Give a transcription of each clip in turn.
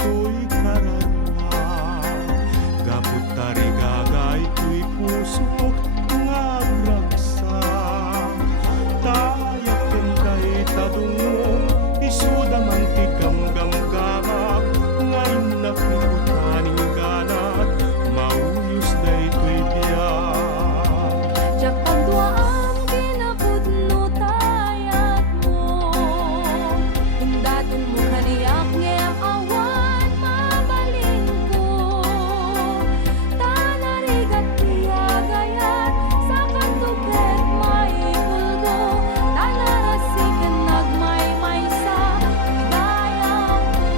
tuy kararwa. Gapot tarigagay tuy pusok ngagragsa. Tayak ken kay tadungong isuda mantikam gamgamak. Ngayon napikutaning ganat mauyos day tuy biyak. Jak pagduaan kinapudno tayat mo. Undaton mo kaniyak ngem awan mabalin ko. Tanarigat tiyagayan sa kantuket may kulgo. Tanarasiken nagmaymay sa higayaw ko.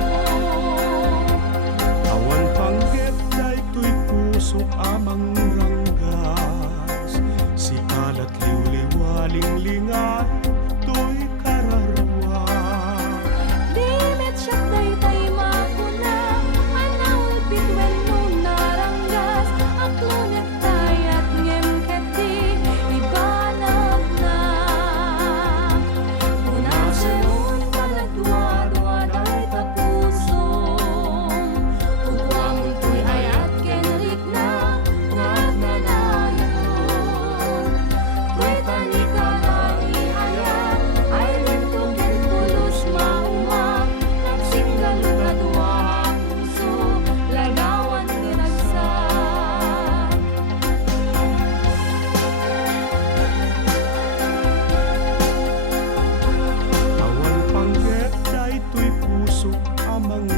Awan panggep day tuy pusok amang ranggas. Si kalat liwliwaling lingat tuy kararwa. Dimit siya tay makuna. Anaul pitwen nung naranggas. Aklunet tayat ngem keti ibanag na. Punasenun panagdwa-dwa day tapusong. Ugwamun tuy ayat kenrik na ngag nanayon. Tuy tanika dari ayat ay lintukin pulos maumak. Nagsinggal na dua puso lagawan tinagsak. Awan panggep day tuy pusok amang